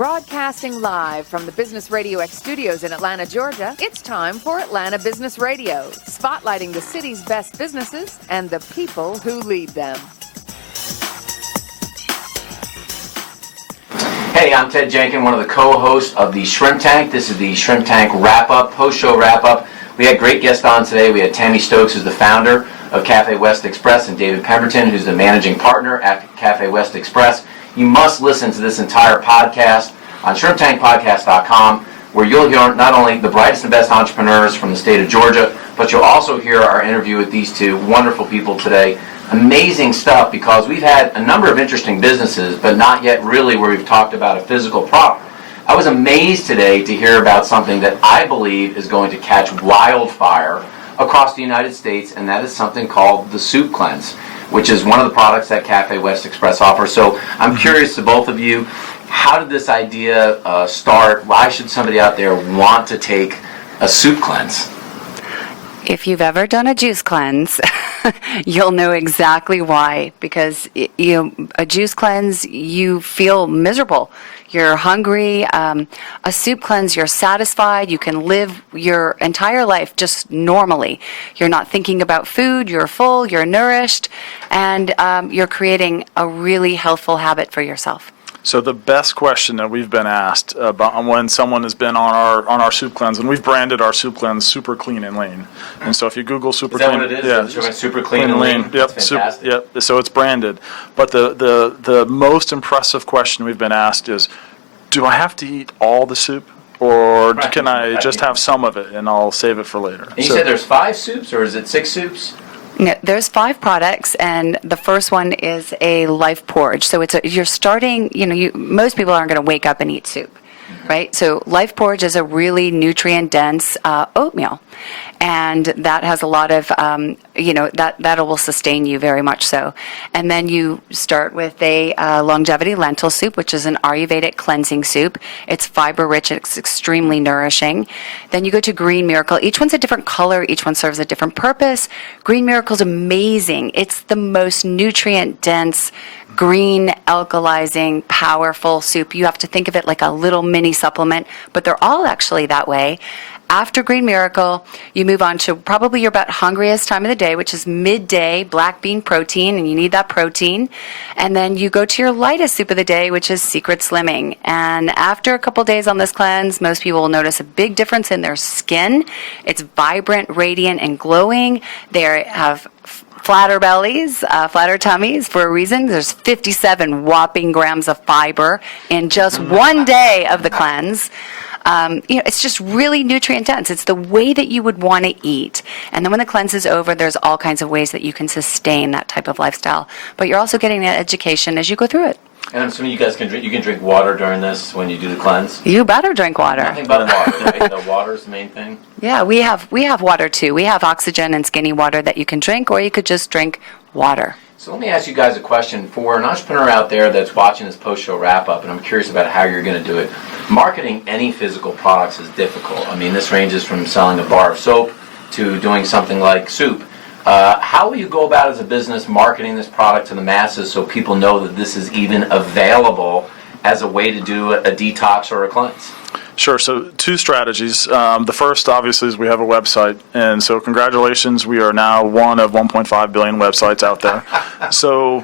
Broadcasting live from the Business Radio X studios in Atlanta, Georgia, it's time for Atlanta Business Radio, spotlighting the city's best businesses and the people who lead them. Hey, I'm Ted Jenkins, one of the co-hosts of the Shrimp Tank. This is the Shrimp Tank wrap-up, post-show wrap-up. We had great guests on today. We had Tammy Stokes, who's the founder of Cafe West Express, and David Pemberton, who's the managing partner at Cafe West Express. You must listen to this entire podcast on shrimptankpodcast.com, where you'll hear not only the brightest and best entrepreneurs from the state of Georgia, but you'll also hear our interview with these two wonderful people today. Amazing stuff, because we've had a number of interesting businesses, but not yet really where we've talked about a physical product. I was amazed today to hear about something that I believe is going to catch wildfire across the United States, and that is something called the Soup Cleanse, which is one of the products that Cafe West Express offers. So I'm curious to both of you, how did this idea start? Why should somebody out there want to take a soup cleanse? If you've ever done a juice cleanse, you'll know exactly why. Because a juice cleanse, you feel miserable. You're hungry. A soup cleanse, you're satisfied. You can live your entire life just normally. You're not thinking about food. You're full. You're nourished, and you're creating a really healthful habit for yourself. So the best question that we've been asked about when someone has been on our soup cleanse, and we've branded our soup cleanse Super Clean and Lean. And so if you Google Super Clean, what it is? Yeah, Super Clean and Lean. Yep, That's fantastic. Yep. So it's branded. But the most impressive question we've been asked is, do I have to eat all the soup, or can I just have some of it and I'll save it for later? And you said there's 5 soups, or is it 6 soups? No, there's 5 products, and the first one is a life porridge. So you're starting, most people aren't going to wake up and eat soup, right? So life porridge is a really nutrient-dense oatmeal, and that has a lot of, that will sustain you very much so. And then you start with a longevity lentil soup, which is an Ayurvedic cleansing soup. It's fiber-rich. It's extremely nourishing. Then you go to Green Miracle. Each one's a different color. Each one serves a different purpose. Green Miracle's amazing. It's the most nutrient-dense, green, alkalizing, powerful soup. You have to think of it like a little mini supplement, but they're all actually that way. After Green Miracle, you move on to probably your about hungriest time of the day, which is midday black bean protein, and you need that protein. And then you go to your lightest soup of the day, which is Secret Slimming. And after a couple days on this cleanse, most people will notice a big difference in their skin. It's vibrant, radiant, and glowing. They have flatter bellies, flatter tummies for a reason. There's 57 whopping grams of fiber in just one day of the cleanse. It's just really nutrient dense. It's the way that you would want to eat. And then when the cleanse is over, there's all kinds of ways that you can sustain that type of lifestyle. But you're also getting that education as you go through it. And I'm assuming you guys can drink water during this when you do the cleanse? You better drink water. Nothing but water. Right? The water's the main thing? Yeah, we have water too. We have oxygen and skinny water that you can drink, or you could just drink water. So let me ask you guys a question. For an entrepreneur out there that's watching this post-show wrap-up, and I'm curious about how you're going to do it, marketing any physical products is difficult. I mean, this ranges from selling a bar of soap to doing something like soup. How will you go about as a business marketing this product to the masses so people know that this is even available as a way to do a detox or a cleanse? Sure. So 2 strategies. The first, obviously, is we have a website. And so congratulations, we are now one of 1.5 billion websites out there. So,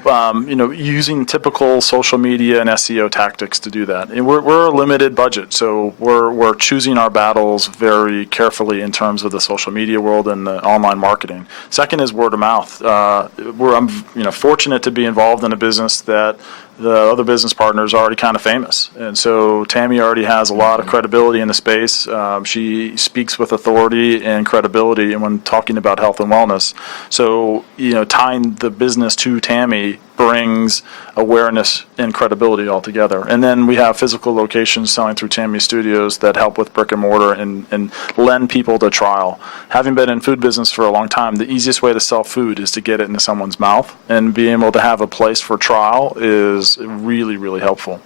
using typical social media and SEO tactics to do that. And we're a limited budget, so we're choosing our battles very carefully in terms of the social media world and the online marketing. Second is word of mouth. I'm fortunate to be involved in a business that the other business partners are already kind of famous. And so Tammy already has a lot of credibility in the space. She speaks with authority and credibility when talking about health and wellness. So, tying the business to Tammy brings awareness and credibility all together. And then we have physical locations selling through Tammy Studios that help with brick and mortar and lend people to trial. Having been in food business for a long time, the easiest way to sell food is to get it into someone's mouth, and being able to have a place for trial is really, really helpful.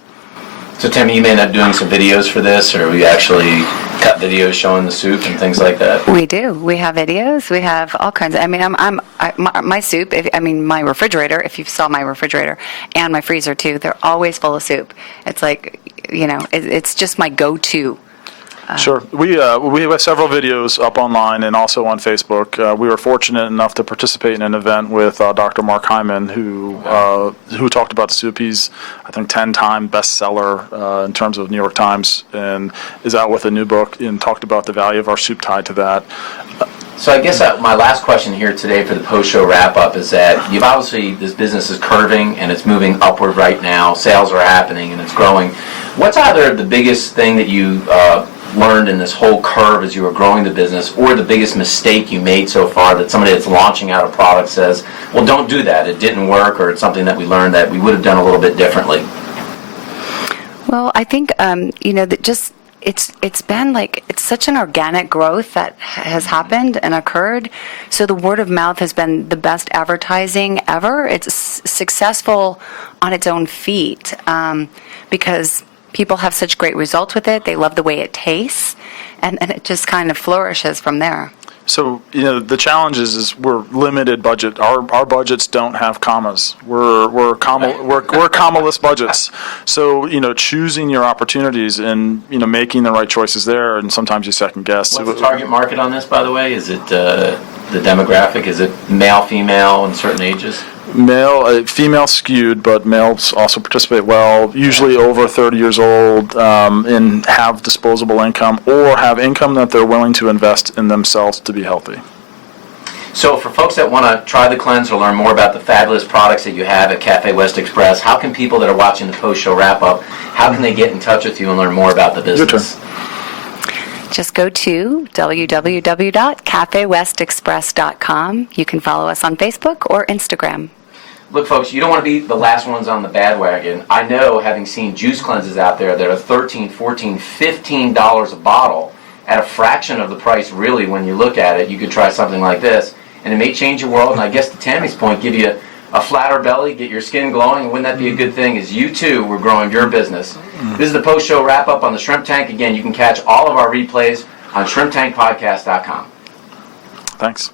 So Tammy, you may end up doing some videos for this, or are we actually cut videos showing the soup and things like that? We do. We have videos. We have all kinds of, I mean, my soup, my refrigerator, if you saw my refrigerator, and my freezer too, they're always full of soup. It's like, it's just my go-to. Sure. We have several videos up online and also on Facebook. We were fortunate enough to participate in an event with Dr. Mark Hyman, who talked about the soup. He's, I think, 10-time bestseller in terms of New York Times, and is out with a new book and talked about the value of our soup tied to that. So I guess my last question here today for the post-show wrap-up is that you've obviously, this business is curving and it's moving upward right now. Sales are happening and it's growing. What's either the biggest thing that you learned in this whole curve as you were growing the business, or the biggest mistake you made so far that somebody that's launching out a product says, well, don't do that, it didn't work, or it's something that we learned that we would have done a little bit differently? Well, I think, that just, it's been like, it's such an organic growth that has happened and occurred. So the word of mouth has been the best advertising ever. It's successful on its own feet because people have such great results with it. They love the way it tastes, and it just kind of flourishes from there. So, the challenge is we're limited budget. Our budgets don't have commas. We're comma-less budgets. So, choosing your opportunities and, making the right choices there, and sometimes you second guess. What's the target market on this, by the way? Is it the demographic? Is it male, female, in certain ages? Male, female skewed, but males also participate well, usually over 30 years old, and have disposable income or have income that they're willing to invest in themselves to be healthy. So for folks that want to try the cleanse or learn more about the fabulous products that you have at Cafe West Express, how can people that are watching the post-show wrap-up, how can they get in touch with you and learn more about the business? Just go to www.cafewestexpress.com. You can follow us on Facebook or Instagram. Look, folks, you don't want to be the last ones on the bandwagon. I know, having seen juice cleanses out there that are $13, $14, $15 a bottle at a fraction of the price, really, when you look at it, you could try something like this, and it may change your world, and I guess to Tammy's point, give you a flatter belly, get your skin glowing, and wouldn't that be a good thing as you, too, were growing your business? This is the post-show wrap-up on the Shrimp Tank. Again, you can catch all of our replays on shrimptankpodcast.com. Thanks.